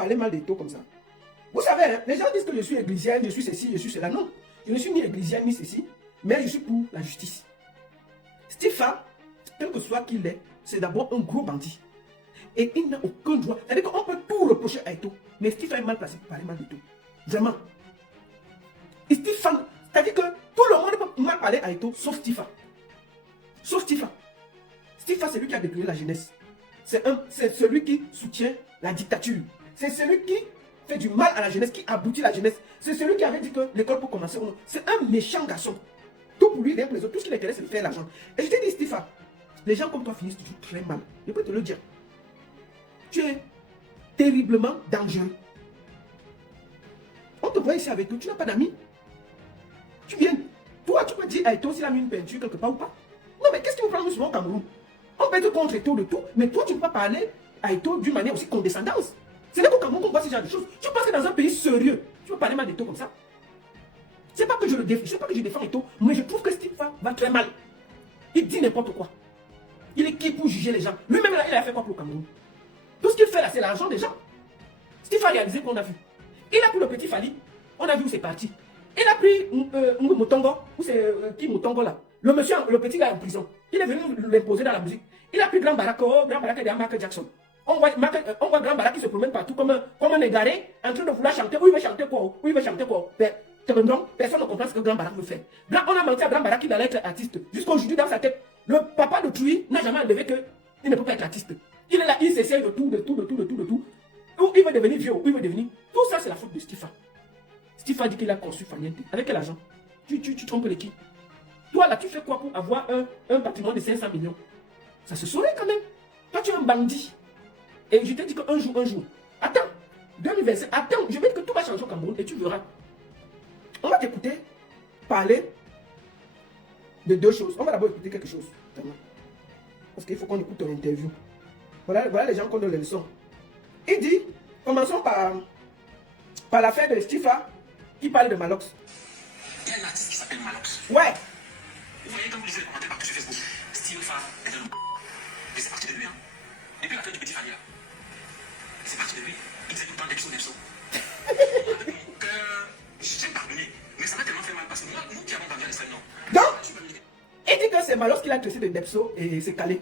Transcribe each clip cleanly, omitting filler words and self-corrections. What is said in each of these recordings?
parler mal d'Eto comme ça. Vous savez, hein, les gens disent que je suis églisienne, je suis ceci, je suis cela. Non, je ne suis ni églisienne ni ceci, mais je suis pour la justice. Stifa, quel que soit qu'il est, c'est d'abord un gros bandit. Et il n'a aucun droit. C'est-à-dire qu'on peut tout reprocher à Eto, mais Stifa est mal placé pour parler mal d'Eto. Vraiment. Et Stifa, c'est-à-dire que tout le monde peut mal parler à Eto, sauf Stifa. Sauf Stifa. Stifa, c'est lui qui a détruit la jeunesse. C'est celui qui soutient la dictature. C'est celui qui fait du mal à la jeunesse, qui aboutit la jeunesse. C'est celui qui avait dit que l'école peut commencer. C'est un méchant garçon. Tout pour lui, rien que les autres. Tout ce qui l'intéresse, c'est de faire l'argent. Et je te dis, Stifa, les gens comme toi finissent toujours très mal. Je peux te le dire. Tu es terriblement dangereux. On te voit ici avec toi, tu n'as pas d'amis. Tu viens. Toi, tu peux dire à Eto s'il a mis une peinture quelque part ou pas. Non, mais qu'est-ce qui vous prend souvent au Cameroun? On peut être contre Eto de tout, mais toi, tu ne peux pas parler à Eto d'une manière aussi condescendante. Ce n'est qu'au Cameroun qu'on voit ce genre de choses. Tu penses que dans un pays sérieux, tu peux parler mal d'Eto comme ça? C'est pas que je le défends, c'est pas que je défends Eto, mais je trouve que Steve va très mal. Il dit n'importe quoi. Il est qui pour juger les gens? Lui-même, il a fait quoi pour le Cameroun? Tout ce qu'il fait là, c'est l'argent des gens. Steve a réalisé qu'on a vu. Il a pris le petit Fali, on a vu où c'est parti. Il a pris Motongo, où c'est qui Motongo là? Le monsieur, le petit gars est en prison. Il est venu l'imposer dans la musique. Il a pris Grand Baraka, Grand Baraka de Michael Jackson. On voit Grand Baraka qui se promène partout comme un égaré, en train de vouloir chanter. Où il veut chanter quoi? Où il veut chanter quoi? Personne ne comprend ce que Grand Baraka veut faire. On a menti à Grand Baraka qu'il allait être artiste. Jusqu'aujourd'hui, dans sa tête, le papa de Tui n'a jamais enlevé qu'il ne peut pas être artiste. Il est là, il s'essaye de tout. Où il veut devenir vieux, où il veut devenir. Tout ça, c'est la faute de Stifa. Stifa dit qu'il a conçu Faniente. Avec quel argent? Tu trompes les qui? Toi, là, tu fais quoi pour avoir un bâtiment de 500 millions? Ça se saurait quand même. Toi, tu es un bandit. Et je te dis qu'un jour, attends, 2027, attends, je vais dire que tout va changer au Cameroun et tu verras. On va t'écouter parler de deux choses. On va d'abord écouter quelque chose. Parce qu'il faut qu'on écoute ton interview. Voilà les gens qui ont donné les leçons. Il dit, commençons par l'affaire de Stifa qui parle de Malox. Il y a un artiste qui s'appelle Malox. Ouais. Vous voyez, comme vous lisez les commentaires partout sur Facebook, Stifa est un et c'est parti de lui. Hein. Depuis l'affaire du petit Fali là, c'est parti de lui. Il faisait tout le temps Nepso. Je t'ai pardonné, mais ça m'a tellement fait mal parce que nous qui avons vendu à l'extrême nord. Donc, il dit que c'est Malox qui l'a tressé de Nepso et c'est calé.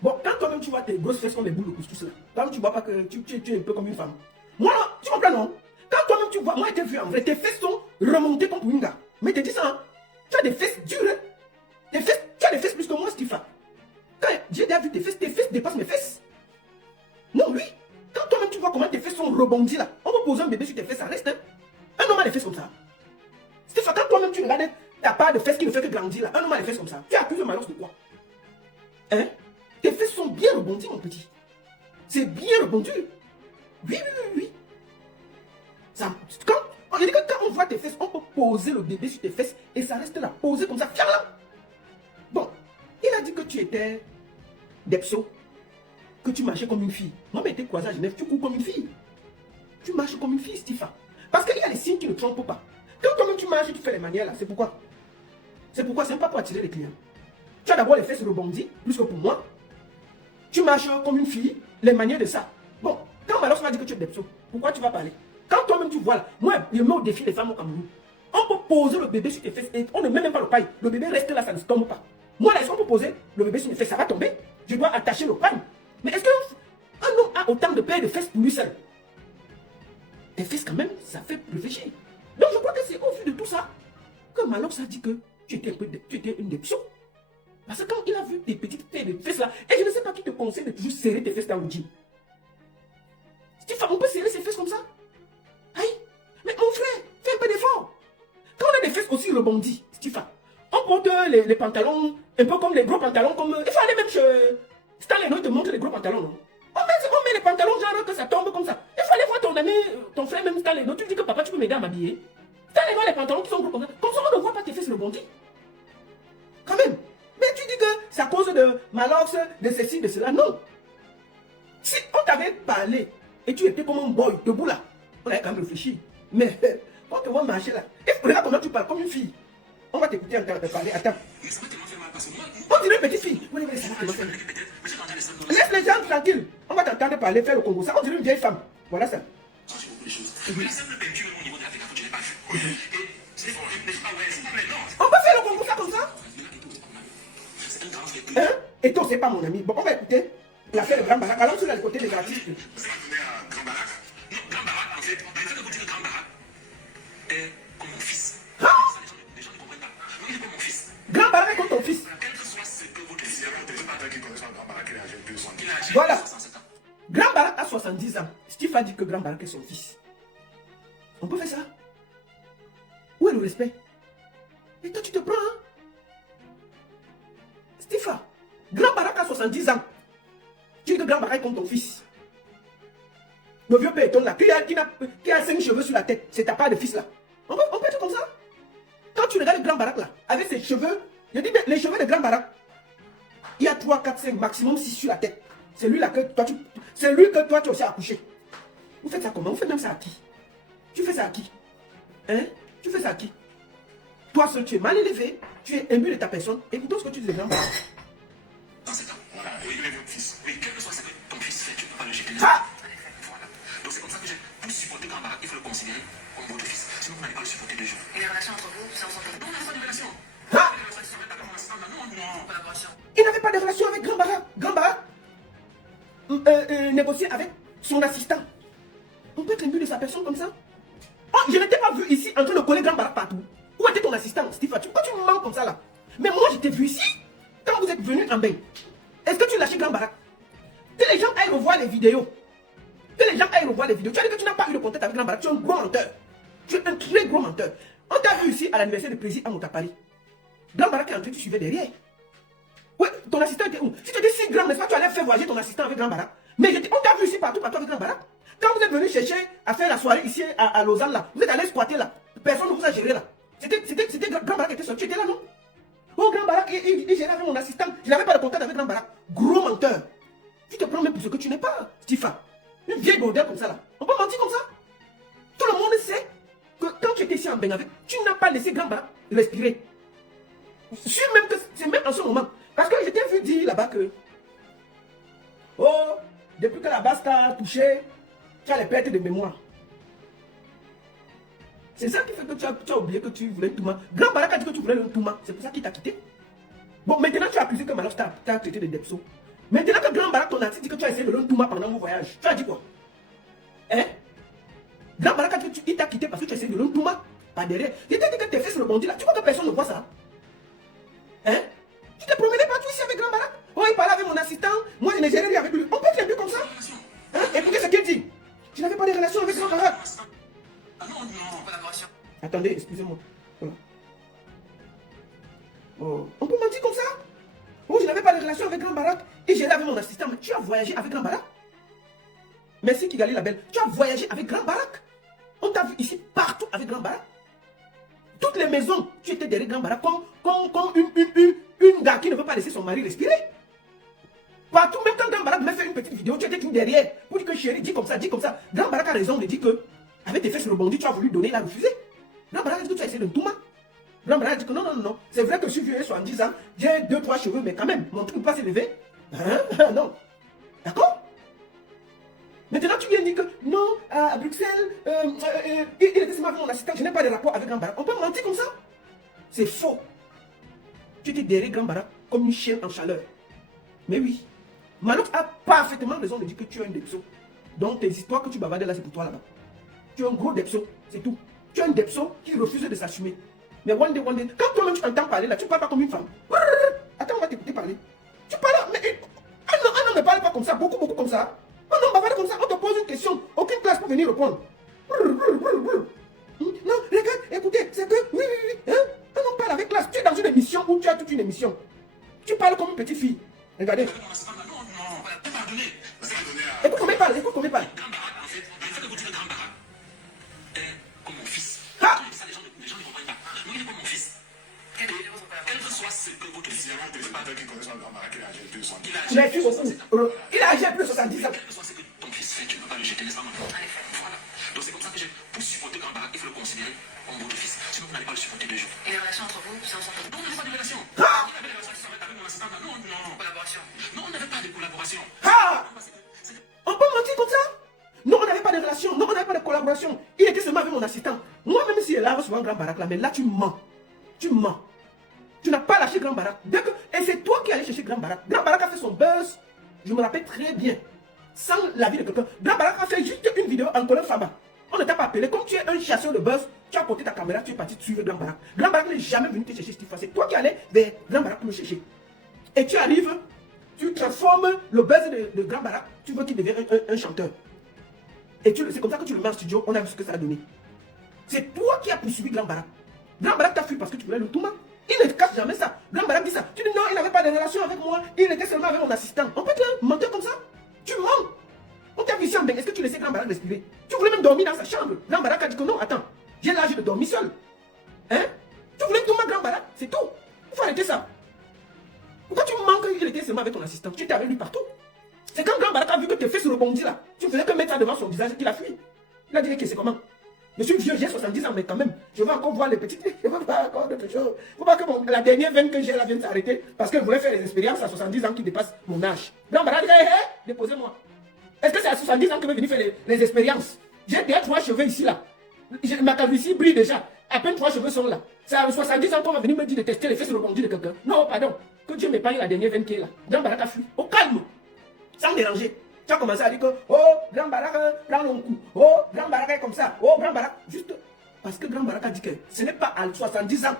Bon, quand toi-même tu vois tes grosses fesses comme des boules de couscous là, quand tu vois pas que tu es un peu comme une femme. Moi, non, tu comprends non? Quand toi-même tu vois, moi j'ai vu en vrai, tes fesses sont remontées comme pour une gars. Mais t'es dit ça, hein? Tu as des fesses dures, hein? Tu as des fesses plus que moi, Stifa. Quand j'ai déjà vu tes fesses dépassent mes fesses. Non, lui, quand toi-même tu vois comment tes fesses sont rebondies là, on peut poser un bébé sur tes fesses, ça reste, hein? Un homme a des fesses comme ça. Stifa, quand toi-même tu regardes ta part de fesses qui ne fait que grandir là, un homme a des fesses comme ça. Tu accuses le Malox de quoi? Hein? Tes fesses sont bien rebondies, mon petit. C'est bien rebondi. Oui. Ça, quand on voit tes fesses, on peut poser le bébé sur tes fesses et ça reste là, posé comme ça, fier là. Bon, il a dit que tu étais Depso, que tu marchais comme une fille. Moi, mais t'es croisé à Genève, tu cours comme une fille. Tu marches comme une fille, Stifa. Parce qu'il y a des signes qui ne trompent pas. Quand toi-même tu marches et tu fais les manières là, c'est pourquoi? C'est même pas pour attirer les clients. Tu as d'abord les fesses rebondies, plus que pour moi. Tu marches comme une fille, les manières de ça. Bon, quand Malox m'a dit que tu es Depso, pourquoi tu vas parler? Quand toi-même tu vois là, moi, je mets au défi les femmes au Cameroun. On peut poser le bébé sur tes fesses et on ne met même pas le paille. Le bébé reste là, ça ne se tombe pas. Moi là, est-ce qu'on peut poser le bébé sur mes fesses? Ça va tomber. Je dois attacher le paille. Mais est-ce qu'un homme a autant de paires de fesses pour lui seul? Tes fesses quand même, ça fait réfléchir. Donc je crois que c'est au vu de tout ça que Malox a dit que tu étais une Depso. Parce que quand il a vu tes petites paires de fesses là, et je ne sais pas qui te conseille de toujours serrer tes fesses dans le jean. On peut serrer ses fesses comme ça? Aïe, mais mon frère, fais un peu d'effort. Quand on a des fesses aussi rebondies, Stifa, on porte les pantalons, un peu comme les gros pantalons, comme... Il faut aller même chez Stanley, il te montre les gros pantalons, non? On met les pantalons genre que ça tombe comme ça. Il faut aller voir ton ami, ton frère même Stanley, tu lui dis que papa, tu peux m'aider à m'habiller. Stanley voit les pantalons qui sont gros comme ça. Comme ça, on ne voit pas tes fesses rebondies. Quand même. Mais tu dis que c'est à cause de Malox, de ceci, de cela. Non. Si on t'avait parlé et tu étais comme un boy debout là, on avait quand même réfléchi. Mais quand on te voit marcher là, regarde comment tu parles comme une fille. On va t'écouter en train de parler. Attends. On dirait une petite fille. Laisse les gens tranquilles. On va t'entendre parler, faire le Congo. Ça, on dirait une vieille femme. Voilà ça. Changer beaucoup de choses. Mais la simple peinture au niveau de la décapure, je n'ai pas vu. Et c'est pas ouais, s'il vous plaît, non. On peut faire le concours ça comme ça? C'est un grand respect. Hein? Et toi, c'est pas mon ami. Bon, on va écouter l'affaire de Grand Barak. Allons sur le côté des artistes. C'est pas donné à Grand Barak. Non, Grand Barak, en fait, le fait que vous dites Grand Barak est comme mon fils. Hein? Ça, les gens ne comprennent pas. Non, il est comme mon fils. Grand Barak est comme ton fils. Quel que soit ce que vous dites, il y a un téléspectateur qui connaît Grand Barak, il a âgé de 200 ans. Il a âgé Voilà. de 67 ans. Grand Barak a 70 ans. Steve a dit que Grand Barak est son fils. On peut faire ça? Où est le respect? Et toi, tu te prends, hein? Steve, Grand Barak a 70 ans. Tu dis que Grand Barak est comme ton fils. Le vieux péton là, qui a 5 cheveux sur la tête, c'est ta part de fils là. On peut être comme ça? Quand tu regardes le Grand Barak là, avec ses cheveux, je dis les cheveux de Grand Barak, il y a 3, 4, 5, maximum 6 sur la tête. C'est lui là que toi, c'est lui que toi tu as aussi accouché. Vous faites ça comment? Vous faites même ça à qui? Tu fais ça à qui? Hein? Tu fais ça à qui? Toi seul, tu es mal élevé, tu es imbu de ta personne. Écoutons ce que tu dis de Grand Barak. Dans cet temps, voilà, oui, il est votre fils. Oui, quel que soit ce que ton fils fait, tu ne peux pas le jeter. Ah! Voilà. Donc c'est comme ça que pour supporter Grand Barak, il faut le considérer comme votre fils. Sinon, vous n'allez pas le supporter 2 jours. Et la relation entre vous, c'est ensemble. Non, on n'a pas de relation. Ah! Non. Collaboration. Il n'avait pas de relation avec Grand Barak. Grand Barak négocier avec son assistant. On peut être imbu de sa personne comme ça? Oh, je n'étais pas vu ici en train de coller Grand Barak partout. Où était ton assistant, Steve? Pourquoi tu me manques comme ça là? Mais moi, je t'ai vu ici. Quand vous êtes venu en bain, est-ce que tu lâchais Grand Barak? Que les gens aillent revoir les vidéos. Que les gens aillent revoir les vidéos. Tu as dit que tu n'as pas eu de contact avec Grand Barak. Tu es un gros menteur. Tu es un très gros menteur. On t'a vu ici à l'anniversaire de président à Montapari. Grand Barak est entré, tu suivais derrière. Ouais, ton assistant était où? Si tu étais si grand, n'est-ce pas, tu allais faire voyager ton assistant avec Grand Barak. Mais on t'a vu ici partout avec Grand Barak. Quand vous êtes venu chercher à faire la soirée ici à Lausanne là, vous êtes allé squatter là. Personne ne vous a géré là. C'était Grand Barak qui était sorti. Tu étais là, non? Oh, Grand Barak, il gérait avec mon assistant. Je n'avais pas de contact avec Grand Barak. Gros menteur. Tu te prends même pour ce que tu n'es pas, Stifa. Une vieille bordelle comme ça là. On peut mentir comme ça? Tout le monde sait que quand tu étais ici en Bengavé, tu n'as pas laissé Grand Barak respirer. Je suis même que c'est même en ce moment. Parce que je t'ai vu dire là-bas que, oh, depuis que la base t'a touché, tu as les pertes de mémoire. C'est ça qui fait que tu as oublié que tu voulais un Touma. Grand Barak a dit que tu voulais un Touma. C'est pour ça qu'il t'a quitté. Bon, maintenant tu as accusé que Malox t'a traité de Depso. Maintenant que Grand Barak, ton artiste, dit que tu as essayé de le Touma pendant mon voyage. Tu as dit quoi? Hein? Grand Barak a dit qu'il t'a quitté parce que tu as essayé de le Touma. Pas derrière. Il t'a dit que tes fils le bandit là. Tu crois que personne ne voit ça? Hein? Tu t'es promené partout ici avec Grand Barak? Oh, il parlait avec mon assistant. Moi, je n'ai jamais rien avec lui. On peut être un peu comme ça? Hein? Écoutez ce qu'il dit. Tu n'avais pas de relation avec Grand Barak. Ah non, collaboration. Attendez, excusez-moi. Voilà. Oh. On peut mentir comme ça? Oh, je n'avais pas de relation avec Grand Barak et j'allais avec mon assistant. Mais tu as voyagé avec Grand Barak? Merci Kigali la belle. Tu as voyagé avec Grand Barak? On t'a vu ici partout avec Grand Barak? Toutes les maisons, tu étais derrière Grand Barak comme une gars qui ne veut pas laisser son mari respirer. Partout, même quand Grand Barak m'a fait une petite vidéo, tu étais tout derrière pour dire que chérie, dis comme ça, dis comme ça. Grand Barak a raison de dire que avec tes fesses rebondies, tu as voulu donner, il a refusé. Grand Barak a dit que tu as essayé de Touma. Grand Barak a dit que non. C'est vrai que je suis vieux, 70 ans, j'ai 2-3 cheveux, mais quand même, mon truc ne peut pas s'élever. Hein? Non. D'accord? Maintenant, tu viens dire que non, à Bruxelles, il était seulement avec mon assistant, je n'ai pas de rapport avec Grand Barak. On peut mentir comme ça? C'est faux. Tu étais derrière Grand Barak comme une chienne en chaleur. Mais oui, Malox a parfaitement raison de dire que tu es un Depso. Donc tes histoires que tu bavardes là, c'est pour toi là-bas. Tu es un gros Depso, c'est tout. Tu es un Depso qui refuse de s'assumer. Mais one day, quand toi-même tu entends parler là, tu ne parles pas comme une femme. Attends, on va t'écouter parler. Tu parles, mais un homme ne parle pas comme ça, beaucoup comme ça. Un homme bavarde comme ça, on te pose une question, aucune classe pour venir répondre. Non, regarde, écoutez, c'est que, oui, hein? Un homme parle avec classe, tu es dans une émission où tu as toute une émission. Tu parles comme une petite fille. Regardez. Non, pardonnez. Écoute comment il parle, écoute comment il parle. Grand Barak, en fait, le fait que vous dites Grand Barak est comme mon fils. Ah! Ça, les gens ne comprennent pas. Non, il est comme mon fils. Quel que soit ce que votre fils est, il pas qui connaît Grand Barak, il a âgé 200 ans. Merci beaucoup. Il a âgé plus de 70 ans. Quel que soit ce que ton fils fait, tu ne peux pas le jeter, n'est-ce pas, maman? Voilà. Donc c'est comme ça que pour supporter Grand Barak, il faut le considérer comme votre fils. Sinon, vous n'allez pas le supporter 2 jours. Et la relation entre vous, c'est ensemble? Non, on n'avait pas de relation. On avait des relations avec mon assistant. Non. Collaboration. Non, on n'avait pas de collaboration. Ah! On peut mentir comme ça? Non, on n'avait pas de collaboration. Non, on n'avait pas de collaboration. Il était seulement avec mon assistant. Moi, même s'il est là, souvent Grand Barak là, mais là, tu mens. Tu mens. Tu n'as pas lâché Grand Barak. Et c'est toi qui allais chercher Grand Barak. Grand Barak a fait son buzz. Je me rappelle très bien. Sans l'avis de quelqu'un. Grand Barak a fait juste une vidéo en colère Faba. On ne t'a pas appelé. Comme tu es un chasseur de buzz, tu as porté ta caméra, tu es parti suivre Grand Barak. Grand Barak n'est jamais venu te chercher cette fois. C'est toi qui allais vers Grand Barak pour le chercher. Et tu arrives, tu transformes le buzz de Grand Barak. Tu veux qu'il devienne un chanteur. Et c'est comme ça que tu le mets en studio. On a vu ce que ça a donné. C'est toi qui as poursuivi Grand Barak. Grand Barak t'a fui parce que tu voulais le Touma. Il ne cache jamais ça. Grand Barak dit ça. Tu dis non, il n'avait pas de relation avec moi. Il était seulement avec mon assistant. On peut te mentir comme ça. Tu mens. On t'a vu ici en bain. Est-ce que tu laissais Grand Barak respirer? Tu voulais même dormir dans sa chambre. Grand Barak a dit que non, attends. J'ai l'âge de dormir seul. Hein? Tu voulais Touma Grand Barak. C'est tout. Il faut arrêter ça. Pourquoi tu mens qu'il était seulement avec ton assistant? Tu étais avec lui partout. C'est quand Grand Barak a vu que tes fesses rebondissent là. Tu faisais que mettre ça devant son visage qu'il a fui. Il a dit que c'est comment? Je suis vieux, j'ai 70 ans, mais quand même, je veux encore voir les petites. Je veux pas encore d'autres choses. Il ne faut pas que la dernière veine que j'ai là vienne s'arrêter parce qu'elle voulait faire les expériences à 70 ans qui dépassent mon âge. Grand Barak dit, hé, déposez-moi. Est-ce que c'est à 70 ans que je vais venir faire les expériences? J'ai déjà 3 cheveux ici là. Ma calvitie brille déjà. À peine 3 cheveux sont là. C'est à 70 ans qu'on va venir me dire de tester les fesses rebondies de quelqu'un. Non, pardon. Que Dieu m'épargne la dernière veine qui est là. Grand Barak a fui. Au calme. Sans déranger. Tu as commencé à dire que, oh, Grand Barak, prends mon coup. Oh, Grand Barak est comme ça. Oh, Grand Barak. Juste parce que Grand Barak a dit que ce n'est pas à 70 ans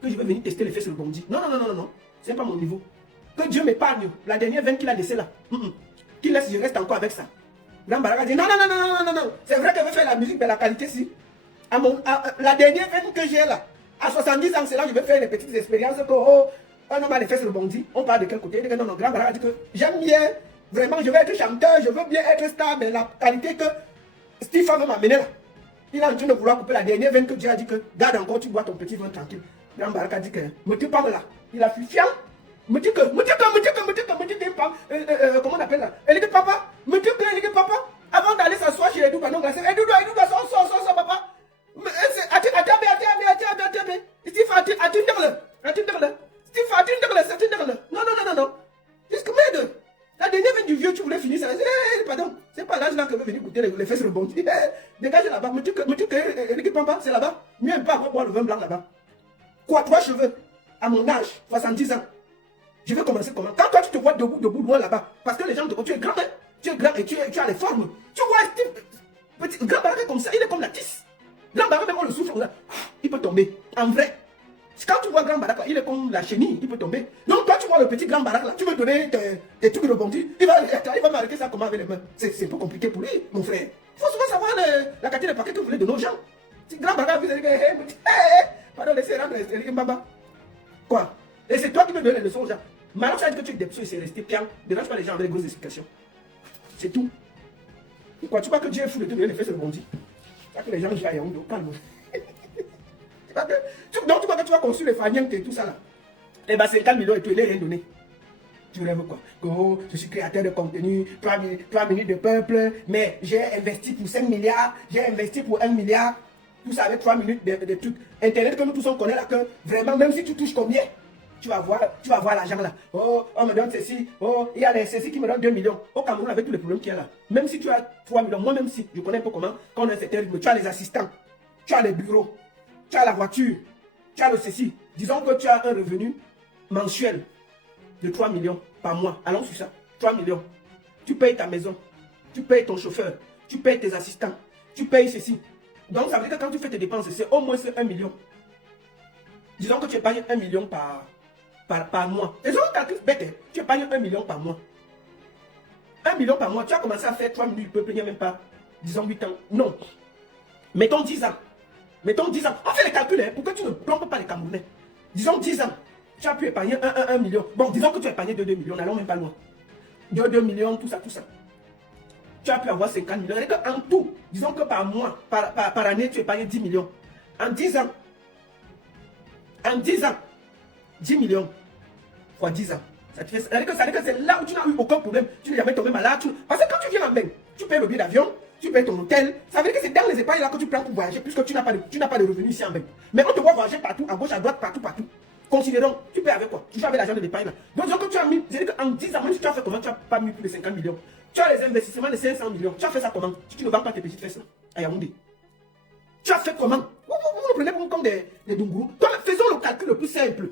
que je vais venir tester les fesses rebondies. Non, non, non, non, non. Ce n'est pas mon niveau. Que Dieu m'épargne la dernière veine qu'il a laissée là. Qu'il laisse, je reste encore avec ça. Grand Barak a dit, non, non, non, non, non, non, non. C'est vrai que je veux faire la musique de la qualité si. La dernière veine que j'ai là, à 70 ans, c'est là que je vais faire les petites expériences que, oh, un homme a les fesses rebondies. On parle de quel côté? Il dit que non, non, Grand Barak a dit que j'aime bien. Vraiment, je veux être chanteur, je veux bien être star, mais la qualité que Steve veut m'amener là, il est en train de vouloir couper la dernière veine que Dieu a dit que garde encore, tu bois ton petit vin tranquille. Grand Barak a dit que me tue pas là. Il a fui fiant. Me dit que, comment on appelle là? Elle dit que papa, me dit que, elle dit que papa, avant d'aller s'asseoir chez Edouba, non, glacé, Edouba, sors, papa. Attends, Steve, attends-le. Non. Jusque merde. La dernière veine du vieux, tu voulais finir ça. Pardon, c'est pas l'âge là que veut venir goûter les fesses rebondies. Dégagez là-bas. Me dis que papa, c'est là-bas. Mieux pas boire le vin blanc là-bas. Quoi, 3 cheveux à mon âge, 70 ans. Je vais commencer comment? Quand toi tu te vois debout, loin là-bas, parce que les gens te voient, tu es grand, hein? Tu es grand et tu as les formes. Tu vois, petit, Grand Barak est comme ça, il est comme la tisse. Grand Barak, même on le souffle, là, il peut tomber. En vrai. Quand tu vois Grand Barak, il est comme la chenille, il peut tomber. Donc toi tu vois le petit Grand Barak là, tu veux donner tes trucs rebondis, il va m'arrêter ça comment avec les mains. C'est un peu compliqué pour lui, mon frère. Il faut souvent savoir la quantité de paquets que vous voulez de nos gens. Si Grand Barak vous dit, pardon, laissez rendre les Mbaba. Quoi? Et c'est toi qui me donnes les leçons aux gens. Maintenant, ça dit que tu es des et c'est resté pian. Ne dérange pas les gens avec des grosses explications. C'est tout. Quoi, tu crois que Dieu est fou de te donner les fesses rebondies? C'est que les gens jouent à Yaoundé, calme. Donc tu crois que tu vas construire les faniens et tout ça là. Les 50 millions et tout, il n'est rien donné. Tu rêves quoi? Oh, je suis créateur de contenu, 3 minutes de peuple, mais j'ai investi pour 5 milliards, j'ai investi pour 1 milliard. Tout ça avec 3 minutes de trucs. Internet que nous tous on connaît là, que vraiment, même si tu touches combien, tu vas voir l'argent là. Oh, on me donne ceci. Oh, il y a ceci qui me donne 2 millions. Au Cameroun, avec tous les problèmes qu'il y a là. Même si tu as 3 millions, moi même si je connais un peu comment, quand on a un certain rythme, tu as les assistants, tu as les bureaux, tu as la voiture, tu as le ceci. Disons que tu as un revenu mensuel de 3 millions par mois. Allons sur ça. 3 millions. Tu payes ta maison, tu payes ton chauffeur, tu payes tes assistants, tu payes ceci. Donc ça veut dire que quand tu fais tes dépenses, c'est au moins 1 million. Disons que tu épargnes 1 million par mois. Et c'est un calcul bête. Tu épargnes 1 million par mois. 1 million par mois, tu as commencé à faire 3 minutes, il n'y a même pas, disons 8 ans. Non. Mettons 10 ans. Mettons 10 ans. On fait les calculs, hein, pour que tu ne plombes pas les Camerounais. Disons 10 ans. Tu as pu épargner 1 million. Bon, disons que tu as épargné 2 millions, n'allons même pas loin. 2 millions, tout ça. Tu as pu avoir 50 millions. En tout, disons que par mois, par année, tu épargnes 10 millions. En 10 ans, 10 millions fois 10 ans. Ça veut dire que c'est là où tu n'as eu aucun problème. Tu n'es jamais tombé malade. Parce que quand tu viens en Beng, tu payes le billet d'avion, tu payes ton hôtel. Ça veut dire que c'est dans les épargnes là que tu prends pour voyager, puisque tu n'as pas de revenus ici en Beng. Mais on te voit voyager partout, à gauche, à droite, partout. Considérons, tu payes avec quoi? Tu joues avec l'argent de l'épargne là. Donc, disons que tu as mis, c'est-à-dire qu'en 10 ans, même si tu as fait comment, tu n'as pas mis plus de 50 millions. Tu as les investissements de 500 millions. Tu as fait ça comment? Tu ne vends pas tes petites fesses là, à Yaoundé. Tu as fait comment? Vous nous prenez comme des dungourous. Faisons le calcul le plus simple.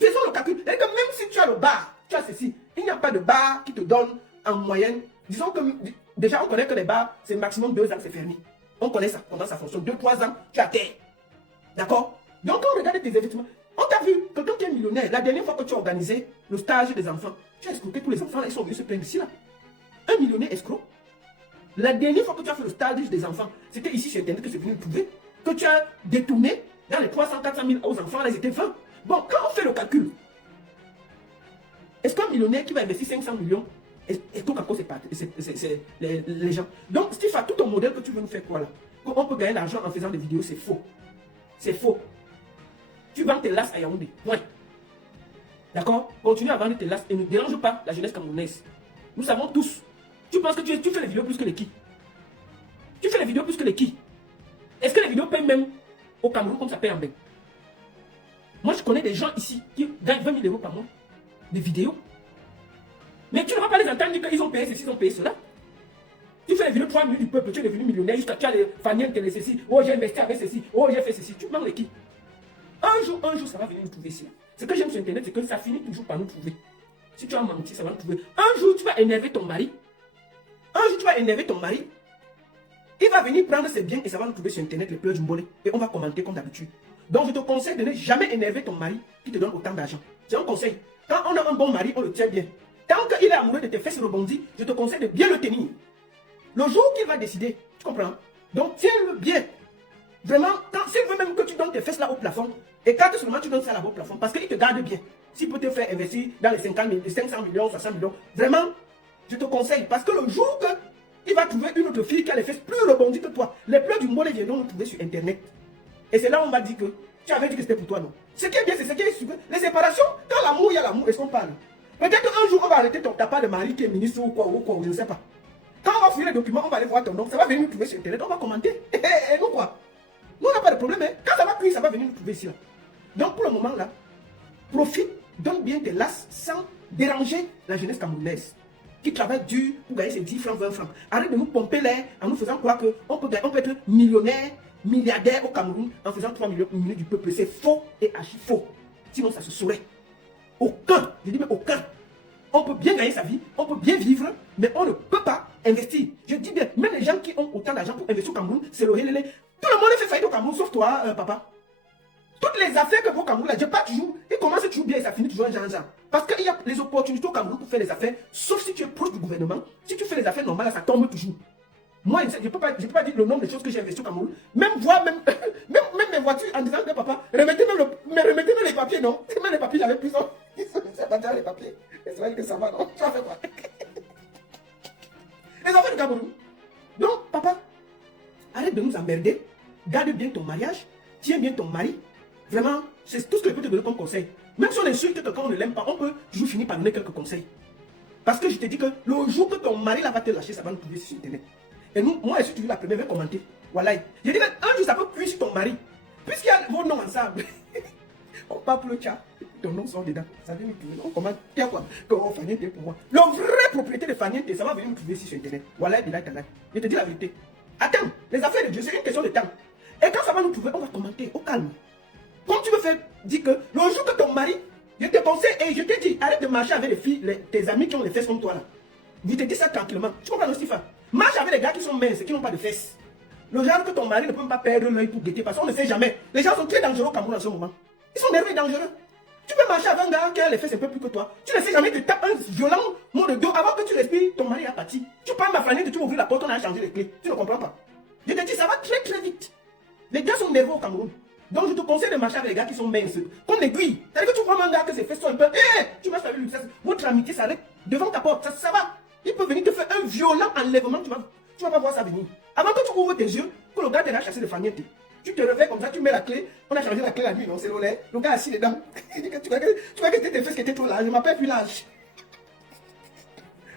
Faisons le calcul. Et que même si tu as le bar, tu as ceci, il n'y a pas de bar qui te donne en moyenne. Disons que déjà on connaît que les bars, c'est maximum 2 ans, c'est fermé. On connaît ça, comment ça fonctionne. 2-3 ans, tu as terre. D'accord? Donc quand on regarde tes investissements, on t'a vu que quand tu es millionnaire, la dernière fois que tu as organisé le stage des enfants, tu as escroqué tous les enfants, là, ils sont venus se plaindre ici là. Un millionnaire escroc. La dernière fois que tu as fait le stage des enfants, c'était ici sur Internet que c'est venu le trouver, que tu as détourné dans les 300-400 000 aux enfants, là, ils étaient 20. Bon, quand on fait le calcul, est-ce qu'un millionnaire qui va investir 500 millions, est-ce qu'encore c'est les gens? Donc, Steve, tout ton modèle que tu veux nous faire quoi là? Qu'on peut gagner de l'argent en faisant des vidéos, c'est faux. C'est faux. Tu vends tes lasses à Yaoundé. Point. D'accord? Continue à vendre tes lasses et ne dérange pas la jeunesse camerounaise. Nous savons tous. Tu penses que tu fais les vidéos plus que les qui? Tu fais les vidéos plus que les qui? Est-ce que les vidéos payent même au Cameroun comme ça paye en Belgique? Moi, je connais des gens ici qui gagnent 20 000 € par mois. Des vidéos. Mais tu ne vas pas les entendre dire qu'ils ont payé ceci, ils ont payé cela. Tu fais les vidéos 3 minutes du peuple, tu es devenu millionnaire, jusqu'à tu as les familles qui les ceci. Oh, j'ai investi avec ceci. Oh, j'ai fait ceci. Tu manques les qui? Un jour, ça va venir nous trouver ici. Ce que j'aime sur Internet, c'est que ça finit toujours par nous trouver. Si tu as menti, ça va nous trouver. Un jour, tu vas énerver ton mari. Il va venir prendre ses biens et ça va nous trouver sur Internet, les pleurs du mbolé. Et on va commenter comme d'habitude. Donc, je te conseille de ne jamais énerver ton mari qui te donne autant d'argent. C'est un conseil. Quand on a un bon mari, on le tient bien. Tant qu'il est amoureux de tes fesses rebondies, je te conseille de bien le tenir. Le jour qu'il va décider, tu comprends? Donc, tiens-le bien. Vraiment, s'il veut même que tu donnes tes fesses là au plafond, écarte seulement tu donnes ça là au plafond parce qu'il te garde bien. S'il peut te faire investir dans les 500 millions, 60 millions, vraiment, je te conseille. Parce que le jour qu'il va trouver une autre fille qui a les fesses plus rebondies que toi, les pleurs du monde viendront nous trouver sur Internet. Et c'est là où on va dire que tu avais dit que c'était pour toi, non? Ce qui est bien, c'est ce qui est sûr. Les séparations, quand l'amour, il y a l'amour, est-ce qu'on parle? Peut-être qu'un jour, on va arrêter ta part de mari qui est ministre ou quoi, je ne sais pas. Quand on va fouiller les documents, on va aller voir ton nom, ça va venir nous trouver sur Internet, on va commenter. Et nous quoi? Nous, on n'a pas de problème. Hein? Quand ça va cuire, ça va venir nous trouver ici. Là. Donc, pour le moment, là, profite, donne bien tes lasses sans déranger la jeunesse camerounaise qui travaille dur pour gagner ses 10 francs, 20 francs. Arrête de nous pomper l'air en nous faisant croire qu'on peut être millionnaire, milliardaire au Cameroun en faisant 3 millions du peuple. C'est faux et archi faux. Sinon, ça se saurait. Aucun, je dis mais aucun. On peut bien gagner sa vie, on peut bien vivre, mais on ne peut pas investir. Je dis bien, même les gens qui ont autant d'argent pour investir au Cameroun, c'est le relais. Tout le monde fait faillite au Cameroun, sauf toi, papa. Toutes les affaires que vous au Cameroun, là, je pas toujours, ils commencent toujours bien et ça finit toujours en genre. Parce qu'il y a les opportunités au Cameroun pour faire les affaires, sauf si tu es proche du gouvernement. Si tu fais les affaires normales, là, ça tombe toujours. Moi, je ne peux pas dire le nombre de choses que j'ai investi au Cameroun. Même voir, même mes voitures en disant que papa, remettez même les papiers, non? Même les papiers, j'avais plus ça. C'est pas déjà les papiers. C'est vrai que ça va, non? Tu as fait quoi? Les affaires du Cameroun. Donc, papa, arrête de nous emmerder. Garde bien ton mariage. Tiens bien ton mari. Vraiment, c'est tout ce que je peux te donner comme conseil. Même si on insulte quelqu'un, on ne l'aime pas, on peut toujours finir par donner quelques conseils. Parce que je te dis que le jour que ton mari là va te lâcher, ça va nous trouver sur Internet. Et nous, moi, si tu veux la première, vais commenter. Voilà. Je dis qu'un jour, ça peut cuire sur ton mari. Puisqu'il y a vos noms ensemble. On parle pour le chat. Ton nom sort dedans. Ça vient nous trouver. On commence. Il y a quoi? Comment Faniente pour moi. Le vrai propriété de Faniente, ça va venir nous trouver ici sur Internet. Voilà, je te dis la vérité. Attends, les affaires de Dieu, c'est une question de temps. Et quand ça va nous trouver, on va commenter au calme. Comme tu me fais dire que le jour que ton mari, je te conseille et je te dis, arrête de marcher avec les filles, tes amis qui ont les fesses comme toi là. Je te dis ça tranquillement. Tu comprends aussi, Fa? Marche avec les gars qui sont minces, qui n'ont pas de fesses. Le genre que ton mari ne peut pas perdre l'œil pour guetter parce qu'on ne sait jamais. Les gens sont très dangereux au Cameroun en ce moment. Ils sont nerveux et dangereux. Tu peux marcher avec un gars qui a les fesses un peu plus que toi. Tu ne sais jamais, tu tapes un violent mot de dos avant que tu respires, ton mari a parti. Tu parles ma famille, tu vas ouvrir la porte, on a changé les clés. Tu ne comprends pas. Je te dis, ça va très très vite. Les gars sont nerveux au Cameroun. Donc je te conseille de marcher avec les gars qui sont minces. Comme l'aiguille. C'est-à-dire que tu prends un gars que ses fesses sont un peu. Tu marches avec lui. Votre amitié s'arrête devant ta porte. Ça va. Il peut venir te faire un violent enlèvement. Tu vas pas voir ça venir. Avant que tu ouvres tes yeux, que le gars t'ait chassé de Faniente. Tu te réveilles comme ça, tu mets la clé. On a changé la clé la nuit, non? C'est le gars assis dedans. Il dit que tu vois que c'était tes fesses qui étaient trop larges. Je m'appelle plus large.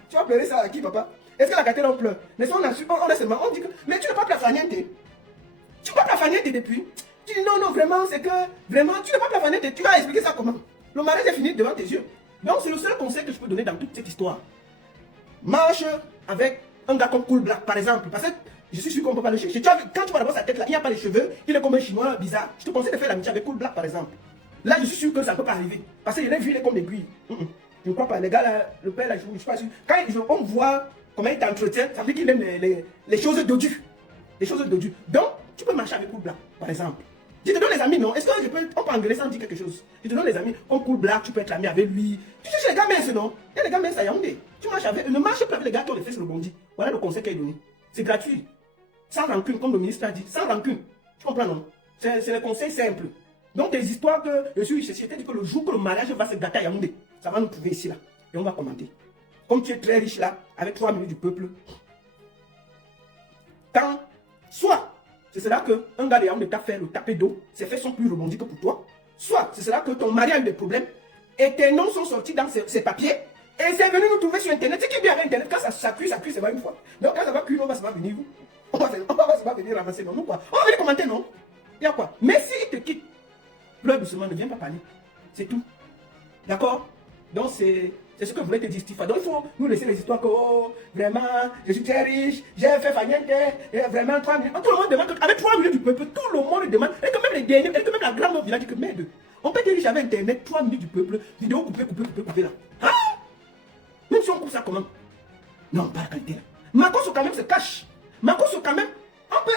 Tu vas pleurer ça à qui, papa? Est-ce que la gâtée en pleure? Mais on a seulement. On dit que. Mais tu n'as pas pris la Faniente. Tu n'as pas pris la Faniente depuis. Tu dis non, vraiment, c'est que. Vraiment, tu n'as pas pris la Faniente. Tu vas expliquer ça comment? Le mariage est fini devant tes yeux. Donc, c'est le seul conseil que je peux donner dans toute cette histoire. marche avec un gars comme Cool Black, par exemple. Parce que je suis sûr qu'on ne peut pas le chercher. Quand tu vas d'abord sa tête là, il n'y a pas les cheveux, il est comme un chinois bizarre. Je te conseille de faire l'amitié avec Cool Black, par exemple. Là, je suis sûr que ça ne peut pas arriver. Parce que je l'ai vu, il est comme aiguille. Je ne crois pas. Les gars là, le père là, je ne suis pas sûr. Quand on voit comment il t'entretient, ça veut dire qu'il aime les choses dodues. Les choses dodues. Donc, tu peux marcher avec Cool Black, par exemple. Je te donne les amis, non? Est-ce que on peut engueuler sans dire quelque chose? Je te donne les amis. Comme Cool Black, tu peux être ami avec lui. Tu sais, les gars minces, non? Il y a les gars minces à Yaoundé. Tu marches avec eux. Ne marche pas avec les gars qui ont les fesses rebondies. Voilà le conseil qu'il a donné. C'est gratuit. Sans rancune, comme le ministre a dit. Sans rancune. Tu comprends, non? C'est le conseil simple. Donc, des histoires que je suis ceci, je t'ai dit que le jour que le mariage va se gâter à Yaoundé, ça va nous trouver ici, là. Et on va commenter. Comme tu es très riche, là, avec 3 minutes du peuple, quand, soit, c'est cela qu'un gars de Yaoundé t'a fait le tapé d'eau, ses fesses sont plus rebondies que pour toi, soit, c'est cela que ton mari a eu des problèmes, et tes noms sont sortis dans ses papiers, et c'est venu nous trouver sur Internet. C'est qui est bien avec Internet, quand ça cuit, c'est pas une fois. Donc, quand ça va cuire, ça va venir, vous. On va venir ramasser, non, quoi. On va venir commenter, non? Il y a quoi? Mais s'il te quitte, pleure doucement, ne viens pas parler. C'est tout. D'accord? Donc, c'est ce que voulait te dire Stifa. Donc, il faut nous laisser les histoires que, oh, vraiment, je suis très riche, j'ai fait faillite, et vraiment 3 minutes. Tout le monde demande, avec 3 minutes du peuple, tout le monde demande, et que même les derniers, et que même la grande village dit que merde, on peut dire que j'avais Internet, 3 minutes du peuple, vidéo coupée là. Hein? Même si on coupe ça comment? Non, pas la qualité là. Makosso quand même se cache. Makosso quand même,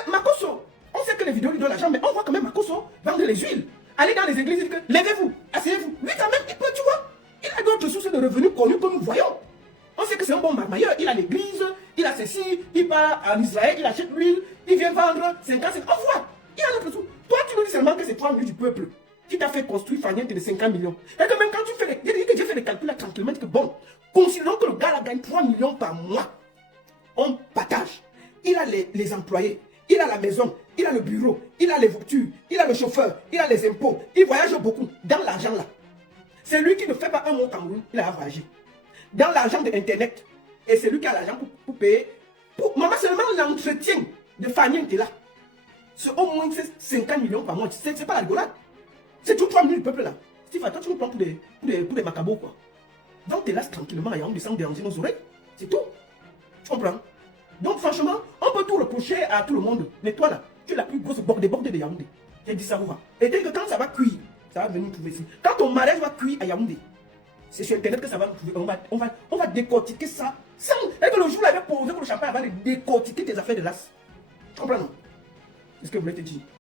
Makosso, on sait que les vidéos lui donnent l'argent, mais on voit quand même Makosso vendre les huiles. Aller dans les églises et dire que levez-vous, asseyez-vous. Lui quand même, il peut, tu vois. Il a d'autres sources de revenus connues que nous voyons. On sait que c'est un bon marmailleur. Il a l'église, il a ceci, il part en Israël, il achète l'huile, il vient vendre 50, on voit. Il a notre sous. Toi, tu nous dis seulement que c'est 3 millions du peuple qui t'a fait construire Faniente de 50 millions. Et que même quand tu fais j'ai fait des calculs là tranquillement, que bon, considérons que le gars là gagne 3 millions par mois. On partage. Il a les employés, il a la maison, il a le bureau, il a les voitures, il a le chauffeur, il a les impôts, il voyage beaucoup dans l'argent là. C'est lui qui ne fait pas un mot Cameroun, il a voyagé. Dans l'argent de Internet. Et c'est lui qui a l'argent pour payer. Maman, seulement l'entretien de Faniente là. C'est au moins 50 millions par mois. C'est pas la rigolade. C'est tout 3 millions du peuple là. Steve, toi tu nous prends pour des macabos quoi. Donc tu es là tranquillement à Yaoundé sans déranger nos oreilles. C'est tout. Tu comprends? Donc franchement, on peut tout reprocher à tout le monde. Mais toi là, tu es la plus grosse débordée de Yaoundé. J'ai dit ça vous va. Et dès que quand ça va cuire, ça va venir trouver ici. Quand ton mariage va cuire à Yaoundé, c'est sur Internet que ça va nous trouver. On va décortiquer ça. Et que le jour là, il va posé pour le champagne, va décortiquer tes affaires de l'as. Tu comprends non? C'est ce que je voulais te dire.